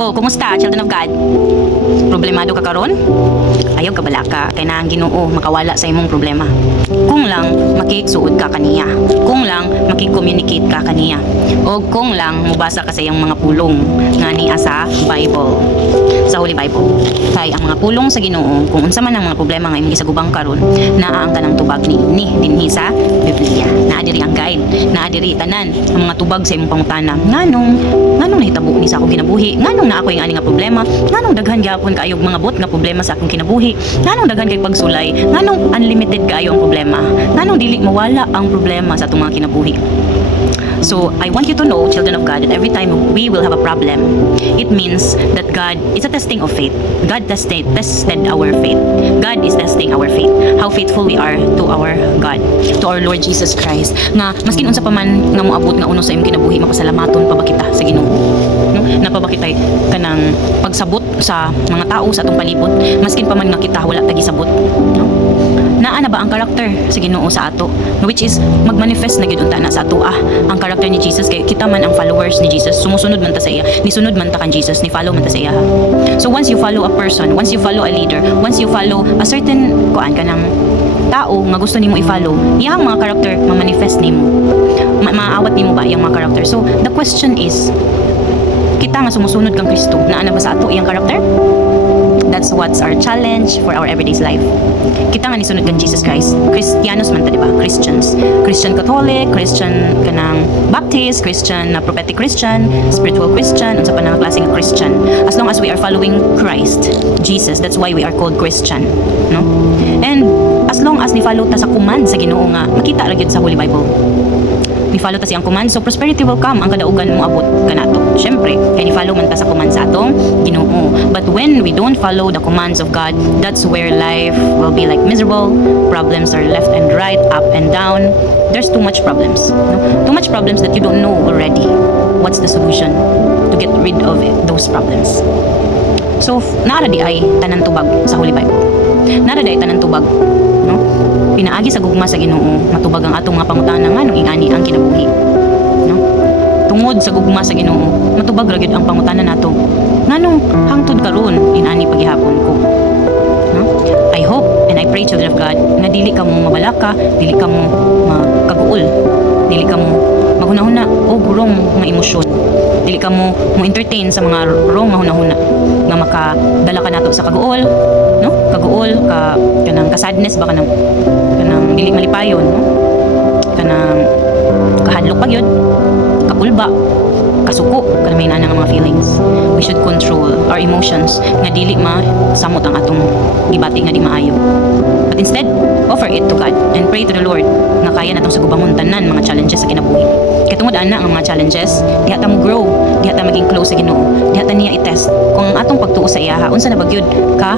Oh, kumusta, children of God? Problemado ka karon? Ayaw ka bala ka, kay na ang Ginoo makawala sa imong problema. Kung lang makigsuod ka kaniya. Kung lang makig-communicate ka kaniya. O kung lang mubasa ka sa iyang mga pulong nga niya sa Bible. Sa Holy Bible. Kay ang mga pulong sa Ginoo, kung unsa man ang mga problema nga imong gisagubang karon, naa ang tanang tubag ni dinhi sa Biblia. Naa diri ang guide, naa diri tanan ang mga tubag sa imong pangutana. Nganong nahitabo ni sa akong kinabuhi? Nganong naa ako yung ani nga problema? Nganong daghan gyapon kaayog mga bot nga problema sa akong kinabuhi? Nganong daghan kay pagsulay? Nganong unlimited kaayo ang problema? Nganong dili mawala ang problema sa atong mga kinabuhi? So, I want you to know, children of God, that every time we will have a problem, it means that God is a testing of faith. God tested our faith. God is testing our faith. How faithful we are to our God, to our Lord Jesus Christ. Nga, maskin unsa pa man nga moabot nga uno sa imong kinabuhi, mapasalamaton pa ba kita sa Ginoo? No? Napabakitay kanang pagsabot sa mga tao sa atong palibot, maskin pa man nga kita wala tagi sabot, no? Naa na ba ang karakter sa Ginoo sa ato, which is magmanifest na gid unta na sa ato ang karakter ni Jesus, kay kita man ang followers ni Jesus, sumusunod man ta sa iya, nisunod man ta kan Jesus, ni follow man ta sa iya. So once you follow a person, once you follow a leader, once you follow a certain kuan kanang tao nga gusto nimo i-follow, iyang mga karakter ma-manifest nimo, maawat nimo ba iyang mga karakter. So the question is, kita nga sumusunod kang Kristo, naa na ba sa ato iyang karakter? That's what's our challenge for our everyday life. Kita nga nisunod kan Jesus Christ. Christianos man ta, diba? Christians. Christian Catholic, Christian kanang Baptist, Christian na prophetic Christian, spiritual Christian, unsa pa nang klaseng Christian. As long as we are following Christ, Jesus, that's why we are called Christian, no? And as long as ni follow ta sa command sa Ginoo nga, makita ra gyud sa Holy Bible. Ni-follow ta siyang command, so prosperity will come, ang kadaugan mo abot kanato. Syempre, kay ni-follow man ta sa command sa atong Ginoo. But when we don't follow the commands of God, that's where life will be like miserable. Problems are left and right, up and down. There's too much problems, no? Too much problems that you don't know already. What's the solution to get rid of those problems? So, naara di ay tanan tubag sa Holy Bible. Naara di ay tanan tubag, no? Pinaagi sa gugma sa Ginoo, matubag ang atong mga pangutana nganong ingani ang kinabuhi, no? Tungod sa gugma sa Ginoo, matubag ra gyud ang pangutana nato. Nganong hangtod karon inani paghihapon ko, no? I hope and I pray, children of God, na dili ka mo mabalaka, dili ka mo magkaguol, dili ka mo maghunahuna o wrong nga emosyon, dili ka mo entertain sa mga wrong nga hunahuna nga makadala ka nato sa kaguol, no? Kaguol ka kanang ka-sadness ba kanang dili malipayon, no? Kanang kahadlok pa gyud, kapulba, kasuko, kanang may nana nga mga feelings. We should control our emotions nga dili masamot ang atong gibati nga di maayo. But instead, offer it to God and pray to the Lord nga kaya natong sagubangon tanan mga challenges sa kinabuhi. Kay tungod ana ang mga challenges, diha ta mo grow, diha ta maging close sa Ginoo, diha ta niya i-test kung ang atong pagtuo sa iya unsa na bagyod ka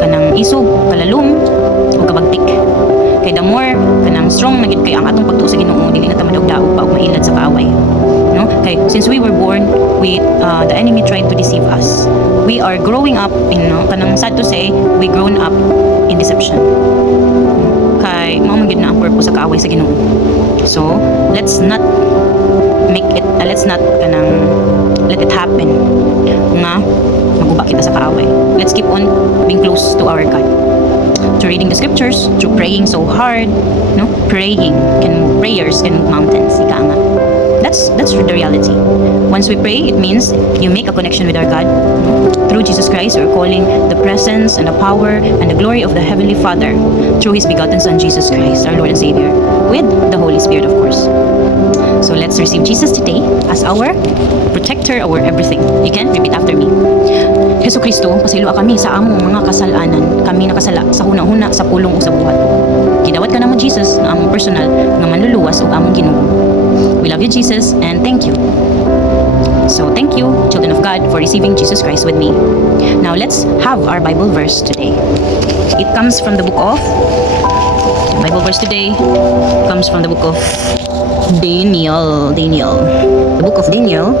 kanang isog, kalalom o kabagtik. Kay the more kanang strong na gid kay ang atong pagtuo sa Ginoo, dili na ta madugdaog pa og mailad sa kaaway, no? Kay since we were born with the enemy tried to deceive us, we are growing up in kanang sad to say, we grown up in deception. Kay mao man gid na ang purpose sa kaaway sa Ginoo. So let's not kanang let it happen nga maguba kita sa kaaway. Let's keep on being close to our God, to reading the scriptures, to praying so hard, no? Prayers can move mountains, ika nga. That's the reality. Once we pray, it means you make a connection with our God, no? Through Jesus Christ, we're calling the presence and the power and the glory of the Heavenly Father through His begotten Son, Jesus Christ, our Lord and Savior, with the Holy Spirit, of course. So let's receive Jesus today as our protector, our everything. You can repeat after me. Hesus Kristo, pasaylo kami sa among mga kasalanan, kami nakasala sa hunang-huna sa pulong o sa buhat. Gidawat ka na mo, Jesus, na among personal nga manluluwas o among Ginoo. We love you, Jesus, and thank you. So thank you, children of God, for receiving Jesus Christ with me. Now let's have our Bible verse today. It comes from the book of Bible verse today comes from the book of Daniel. The book of Daniel,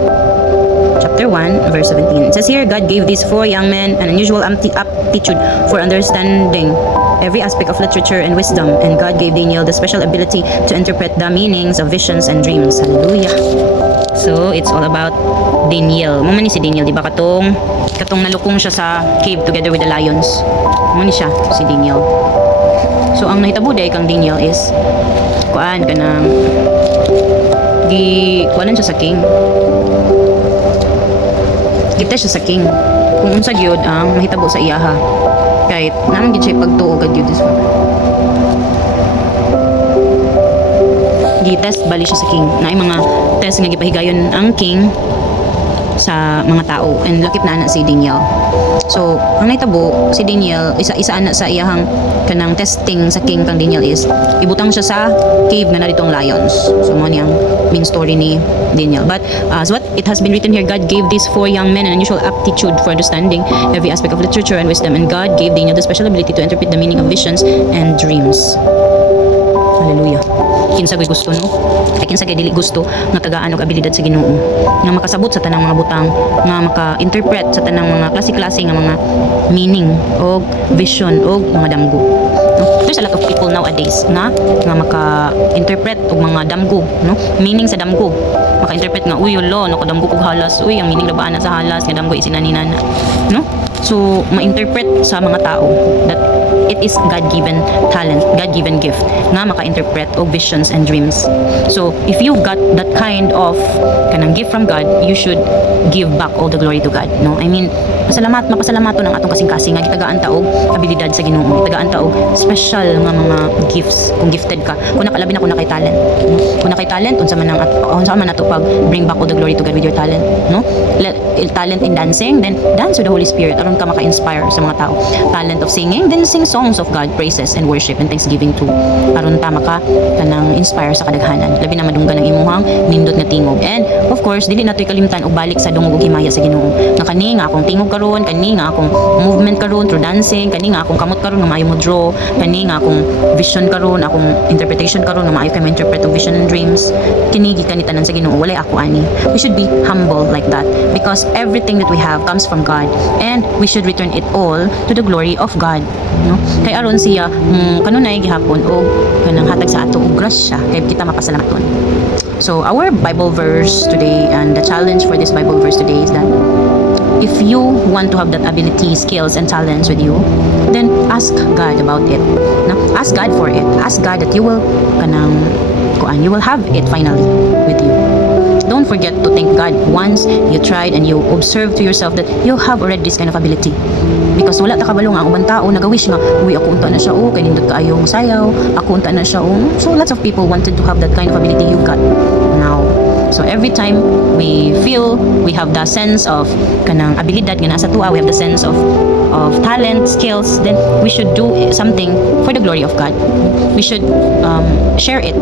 chapter 1, verse 17. It says here, God gave these four young men an unusual aptitude for understanding every aspect of literature and wisdom, and God gave Daniel the special ability to interpret the meanings of visions and dreams. Hallelujah. So, it's all about Daniel. Mo man ni si Daniel, di ba? Katong nalukong siya sa cave together with the lions. Mo ni siya, si Daniel. So, ang nahitabo day kang Daniel is kuan ka ng kuanan siya sa king. Kita siya sa king. Kung unsa gyud ang mahitabo sa iyaha. Kahit naman gid siya pagtuo gad gyud this one. Gi-test bali siya sa king. Naay mga test nga gipahigayon ang king sa mga tao, and lakip na anak si Daniel. So ang naitabo si Daniel, isa anak sa iyahang kanang testing sa king kang Daniel is ibutang siya sa cave nga narito ang lions. So mo niyang main story ni Daniel. But as what it has been written here, God gave these 4 young men an unusual aptitude for understanding every aspect of literature and wisdom, and God gave Daniel the special ability to interpret the meaning of visions and dreams. Hallelujah. Kinsa gay gusto, no? Ay kinsa gay dili gusto nga tagaan og abilidad sa Ginoo, nga makasabot sa tanang mga butang, nga maka-interpret sa tanang mga klase-klase nga mga meaning og vision og mga damgo. No? There's a lot of people nowadays nga maka-interpret og mga damgo, no? Meaning sa damgo. Maka-interpret nga uy lo no kadamgo kog halas, uy ang meaning labaan na sa halas nga damgo isinaninana, no? So ma-interpret sa mga tao that it is God-given talent, God-given gift nga maka-interpret og visions and dreams. So if you got that kind of kanang gift from God, you should give back all the glory to God, no? I mean, mapasalamaton ang atong kasing-kasing nga gitagaan ta og abilidad sa Ginoo, gitagaan ta og special nga mga gifts kung gifted ka, kung nakalabi na kung nakay talent, no? Kung nakay talent unsa man nato pag bring back all the glory to God with your talent, no? Talent in dancing, then dance with the Holy Spirit aron ka maka-inspire sa mga tao. Talent of singing, then sing songs of God, praises and worship and thanksgiving too, aron ta maka kanang inspire sa kadaghanan, labi na madunggan ang imuhang nindot nga tingog. And of course dili natoy kalimtan og balik sa dungog ug himaya sa Ginoo, nga kani nga akong tingog karon, kani nga akong movement karon through dancing, kani nga akong kamot karon nga maayo mo draw, kani nga akong vision karon, akong interpretation karon nga maayo kay ma-interpret og vision and dreams, kini gikan ni tanan sa Ginoo, walay ako ani. We should be humble like that because everything that we have comes from God, and we should return it all to the glory of God, no? Kay aron siya kanunay gihapon og kanang hatag sa ato og grasya kay kita mapasalamaton. So our Bible verse today, and the challenge for this Bible verse today is that if you want to have that ability, skills and talents with you, then ask God about it, no? Ask God for it. Ask God that you will you will have it finally with you. Don't forget to thank God once you tried and you observed to yourself that you have already this kind of ability. Because wala ta kabalo nga ang ubang tao nagawish nga, uy ako unta na siya kay nindot kaayong sayaw, ako unta na siya So lots of people wanted to have that kind of ability you got now. So every time we feel we have the sense of kanang abilidad nga nasa tuwa, we have the sense of talent, skills, then we should do something for the glory of God. We should share it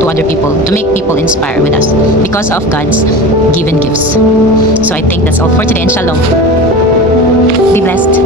to other people, to make people inspire with us because of God's given gifts. So I think that's all for today, and shalom. Be blessed.